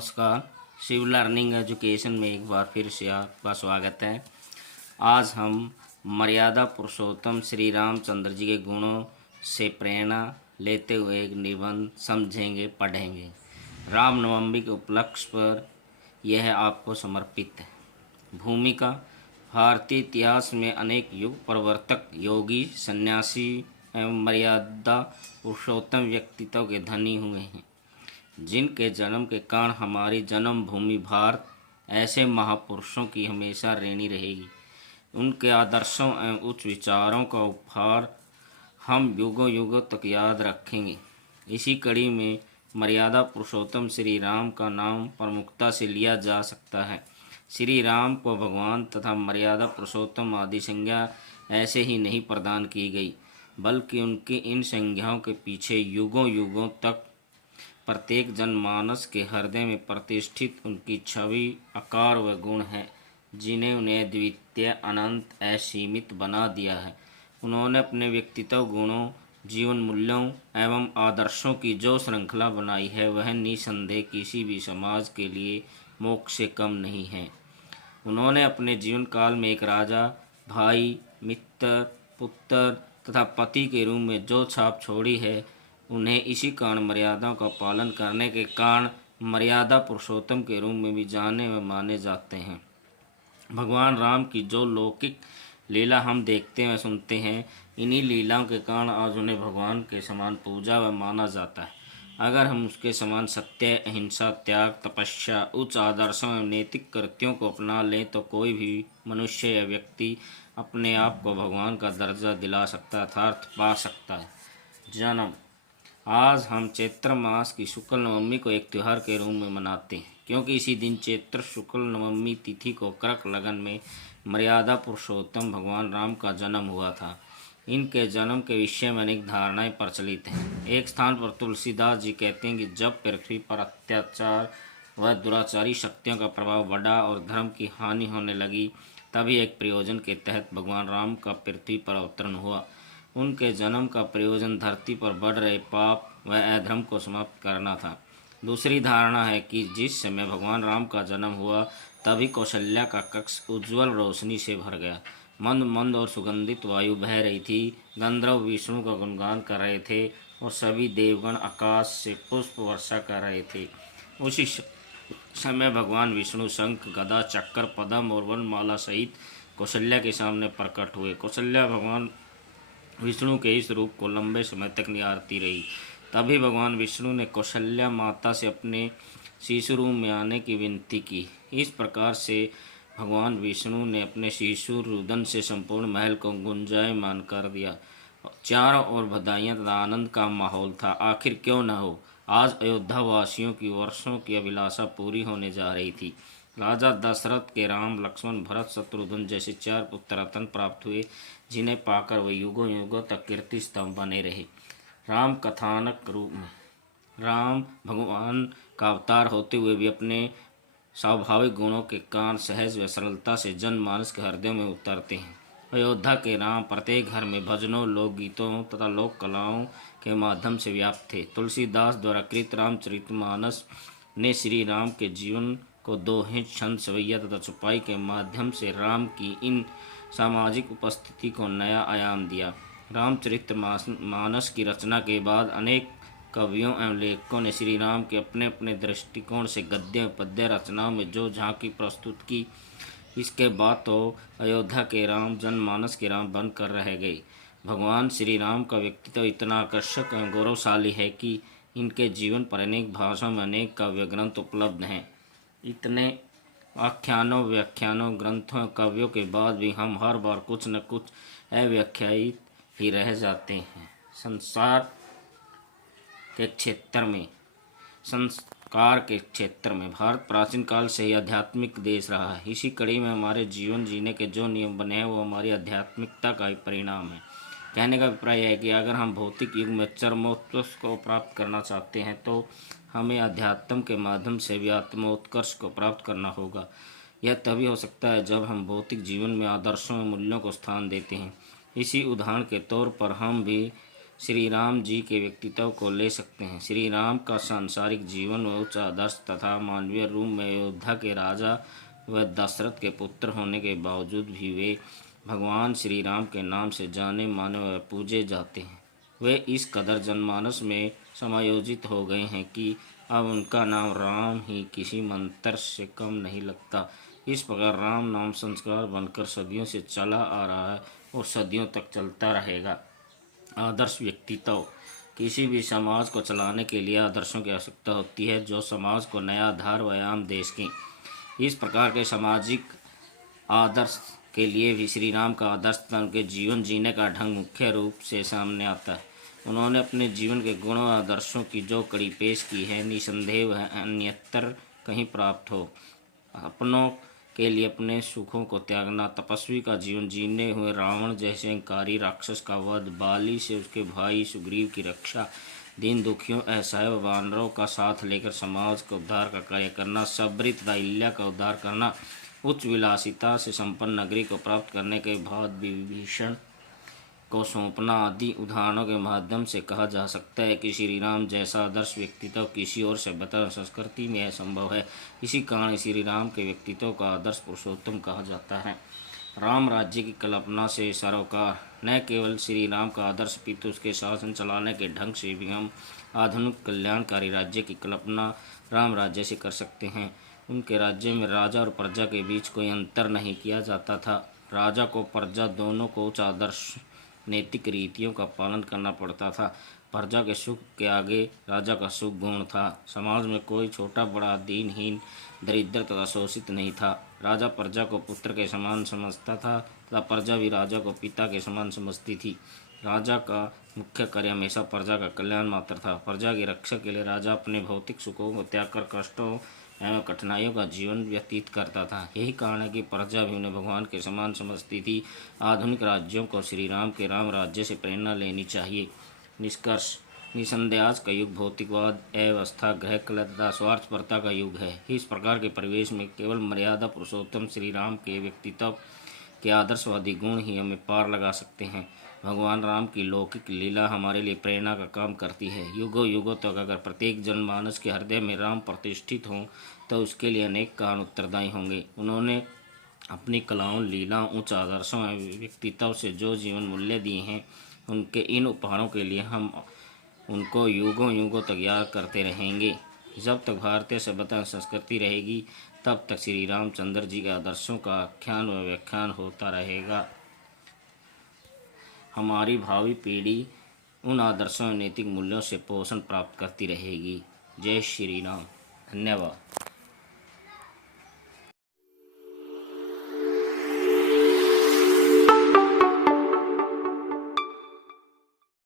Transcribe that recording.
नमस्कार। Shiv learning education में एक बार फिर से आपका स्वागत है। आज हम मर्यादा पुरुषोत्तम श्री रामचंद्र जी के गुणों से प्रेरणा लेते हुए एक निबंध समझेंगे, पढ़ेंगे। रामनवमी के उपलक्ष्य पर यह आपको समर्पित है। भूमिका: भारतीय इतिहास में अनेक युग प्रवर्तक, योगी, सन्यासी एवं मर्यादा पुरुषोत्तम व्यक्तित्व के धनी हुए हैं, जिनके जन्म के कारण हमारी जन्मभूमि भारत ऐसे महापुरुषों की हमेशा ऋणी रहेगी। उनके आदर्शों एवं उच्च विचारों का उपहार हम युगों युगों तक याद रखेंगे। इसी कड़ी में मर्यादा पुरुषोत्तम श्री राम का नाम प्रमुखता से लिया जा सकता है। श्री राम को भगवान तथा मर्यादा पुरुषोत्तम आदि संज्ञा ऐसे ही नहीं प्रदान की गई, बल्कि उनकी इन संज्ञाओं के पीछे युगों युगों तक प्रत्येक जनमानस के हृदय में प्रतिष्ठित उनकी छवि, आकार व गुण है, जिन्हें उन्हें द्वितीय, अनंत, असीमित बना दिया है। उन्होंने अपने व्यक्तित्व गुणों, जीवन मूल्यों एवं आदर्शों की जो श्रृंखला बनाई है, वह निसंदेह किसी भी समाज के लिए मोक्ष से कम नहीं है। उन्होंने अपने जीवन काल में एक राजा, भाई, मित्र, पुत्र तथा पति के रूप में जो छाप छोड़ी है, उन्हें इसी कारण मर्यादाओं का पालन करने के कारण मर्यादा पुरुषोत्तम के रूप में भी जाने व माने जाते हैं। भगवान राम की जो लौकिक लीला हम देखते व सुनते हैं, इन्हीं लीलाओं के कारण आज उन्हें भगवान के समान पूजा व माना जाता है। अगर हम उसके समान सत्य, अहिंसा, त्याग, तपस्या, उच्च आदर्शों एवं नैतिक कृत्यों को अपना लें तो कोई भी मनुष्य या व्यक्ति अपने आप को भगवान का दर्जा दिला सकता, अर्थात पा सकता है। जन्म: आज हम चैत्र मास की शुक्ल नवमी को एक त्यौहार के रूप में मनाते हैं, क्योंकि इसी दिन चैत्र शुक्ल नवमी तिथि को कर्क लगन में मर्यादा पुरुषोत्तम भगवान राम का जन्म हुआ था। इनके जन्म के विषय में अनेक धारणाएं प्रचलित हैं। एक स्थान पर तुलसीदास जी कहते हैं कि जब पृथ्वी पर अत्याचार व दुराचारी शक्तियों का प्रभाव बढ़ा और धर्म की हानि होने लगी, तभी एक प्रयोजन के तहत भगवान राम का पृथ्वी पर अवतरण हुआ। उनके जन्म का प्रयोजन धरती पर बढ़ रहे पाप व अधर्म को समाप्त करना था। दूसरी धारणा है कि जिस समय भगवान राम का जन्म हुआ, तभी कौशल्या का कक्ष उज्ज्वल रोशनी से भर गया। मंद मंद और सुगंधित वायु बह रही थी। गंधर्व विष्णु का गुणगान कर रहे थे और सभी देवगण आकाश से पुष्प वर्षा कर रहे थे। उसी समय भगवान विष्णु शंख, गदा, चक्र, पद्म और वनमाला सहित कौशल्या के सामने प्रकट हुए। कौशल्या भगवान विष्णु के इस रूप को लंबे समय तक निहारती रही। तभी भगवान विष्णु ने कौशल्या माता से अपने शिशु रूप में आने की विनती की। इस प्रकार से भगवान विष्णु ने अपने शिशु रुदन से संपूर्ण महल को गुंजायमान कर दिया। चारों ओर बधाइयाँ तथा आनंद का माहौल था। आखिर क्यों न हो, आज अयोध्या वासियों की वर्षों की अभिलाषा पूरी होने जा रही थी। राजा दशरथ के राम, लक्ष्मण, भरत, शत्रुघ्न जैसे 4 पुत्र रत्न प्राप्त हुए, जिन्हें पाकर वे युगों युगों तक कीर्ति स्तंभ बने रहे। राम कथानक रूप में राम भगवान का अवतार होते हुए भी अपने स्वाभाविक गुणों के कारण सहज व सरलता से जनमानस के हृदय में उतरते हैं। अयोध्या के राम प्रत्येक घर में भजनों, लोकगीतों तथा लोक कलाओं के माध्यम से व्याप्त थे। तुलसीदास द्वारा कृत रामचरितमानस ने श्री राम के जीवन को दोहे, छंद, सवैया तथा छुपाई के माध्यम से राम की इन सामाजिक उपस्थिति को नया आयाम दिया। रामचरितमानस की रचना के बाद अनेक कवियों एवं लेखकों ने श्री राम के अपने अपने दृष्टिकोण से गद्य पद्य रचनाओं में जो झांकी प्रस्तुत की, इसके बाद तो अयोध्या के राम जनमानस के राम बनकर रह गए। भगवान श्री राम का व्यक्तित्व इतना आकर्षक एवं गौरवशाली है कि इनके जीवन पर अनेक भाषाओं में अनेक काव्य ग्रंथ उपलब्ध हैं। इतने आख्यानों, व्याख्यानों, ग्रंथों, काव्यों के बाद भी हम हर बार कुछ न कुछ अव्याख्यायित ही रह जाते हैं। संसार के क्षेत्र में, संस्कार के क्षेत्र में भारत प्राचीन काल से ही आध्यात्मिक देश रहा है। इसी कड़ी में हमारे जीवन जीने के जो नियम बने हैं, वो हमारी आध्यात्मिकता का ही परिणाम है। कहने का अभिप्राय है कि अगर हम भौतिक युग में चरमोत्कर्ष को प्राप्त करना चाहते हैं, तो हमें अध्यात्म के माध्यम से भी आत्मोत्कर्ष को प्राप्त करना होगा। यह तभी हो सकता है जब हम भौतिक जीवन में आदर्शों और मूल्यों को स्थान देते हैं। इसी उदाहरण के तौर पर हम भी श्री राम जी के व्यक्तित्व को ले सकते हैं। श्री राम का सांसारिक जीवन व उच्च आदर्श तथा मानवीय रूप में अयोध्या के राजा व दशरथ के पुत्र होने के बावजूद भी वे भगवान श्री राम के नाम से जाने माने व पूजे जाते हैं। वे इस कदर जनमानस में समायोजित हो गए हैं कि अब उनका नाम राम ही किसी मंत्र से कम नहीं लगता। इस प्रकार राम नाम संस्कार बनकर सदियों से चला आ रहा है और सदियों तक चलता रहेगा। आदर्श व्यक्तित्व। किसी भी समाज को चलाने के लिए आदर्शों की आवश्यकता होती है जो समाज को नया आधार व आयाम दे सकें। इस प्रकार के सामाजिक आदर्श के लिए भी श्री राम का आदर्श तथा उनके जीवन जीने का ढंग मुख्य रूप से सामने आता है। उन्होंने अपने जीवन के गुणों और आदर्शों की जो कड़ी पेश की है, निसंदेह वह अन्यत्र कहीं प्राप्त हो। अपनों के लिए अपने सुखों को त्यागना, तपस्वी का जीवन जीने हुए रावण जैसे अहंकारी राक्षस का वध, बाली से उसके भाई सुग्रीव की रक्षा, दीन दुखियों असहाय व वानरों का साथ लेकर समाज का उद्धार का कार्य करना, सबरी तथा अहिल्या का उद्धार करना, उच्च विलासिता से संपन्न नगरी को प्राप्त करने के बाद विभीषण को सौंपना आदि उदाहरणों के माध्यम से कहा जा सकता है कि श्री राम जैसा आदर्श व्यक्तित्व किसी और सभ्यता और संस्कृति में असंभव है। इसी कारण श्री राम के व्यक्तित्व का आदर्श पुरुषोत्तम कहा जाता है। राम राज्य की कल्पना से सरोकार। न केवल श्री राम का आदर्श पितु उसके शासन चलाने के ढंग से भी हम आधुनिक कल्याणकारी राज्य की कल्पना राम राज्य से कर सकते हैं। उनके राज्य में राजा और प्रजा के बीच कोई अंतर नहीं किया जाता था। राजा को प्रजा दोनों को उच्च आदर्श नैतिक रीतियों का पालन करना पड़ता था। प्रजा के सुख के आगे राजा का सुख गौण था। समाज में कोई छोटा बड़ा, दीनहीन, दरिद्र तथा शोषित नहीं था। राजा प्रजा को पुत्र के समान समझता था तथा प्रजा भी राजा को पिता के समान समझती थी। राजा का मुख्य कार्य हमेशा प्रजा का कल्याण मात्र था। प्रजा की रक्षा के लिए राजा अपने भौतिक सुखों को त्याग कर कष्टों एवं कठिनाइयों का जीवन व्यतीत करता था। यही कारण है कि प्रजा भी उन्हें भगवान के समान समझती थी। आधुनिक राज्यों को श्री राम के राम राज्य से प्रेरणा लेनी चाहिए। निष्कर्ष। निसंदेह आज का युग भौतिकवाद, अव्यवस्था, ग्रह कलह तथा स्वार्थपरता का युग है। इस प्रकार के परिवेश में केवल मर्यादा पुरुषोत्तम श्री राम के व्यक्तित्व के आदर्शवादी गुण ही हमें पार लगा सकते हैं। भगवान राम की लौकिक लीला हमारे लिए प्रेरणा का काम करती है। युगों युगों तक अगर प्रत्येक जनमानस के हृदय में राम प्रतिष्ठित हों तो उसके लिए अनेक कारण उत्तरदायी होंगे। उन्होंने अपनी कलाओं, लीलाओं, उच्च आदर्शों एवं व्यक्तित्व से जो जीवन मूल्य दिए हैं, उनके इन उपहारों के लिए हम उनको युगों युगों तक याद करते रहेंगे। जब तक भारतीय सभ्यता संस्कृति रहेगी तब तक श्री रामचंद्र जी के आदर्शों का आख्यान व व्याख्यान होता रहेगा। हमारी भावी पीढ़ी उन आदर्शों और नैतिक मूल्यों से पोषण प्राप्त करती रहेगी। जय श्री राम। धन्यवाद।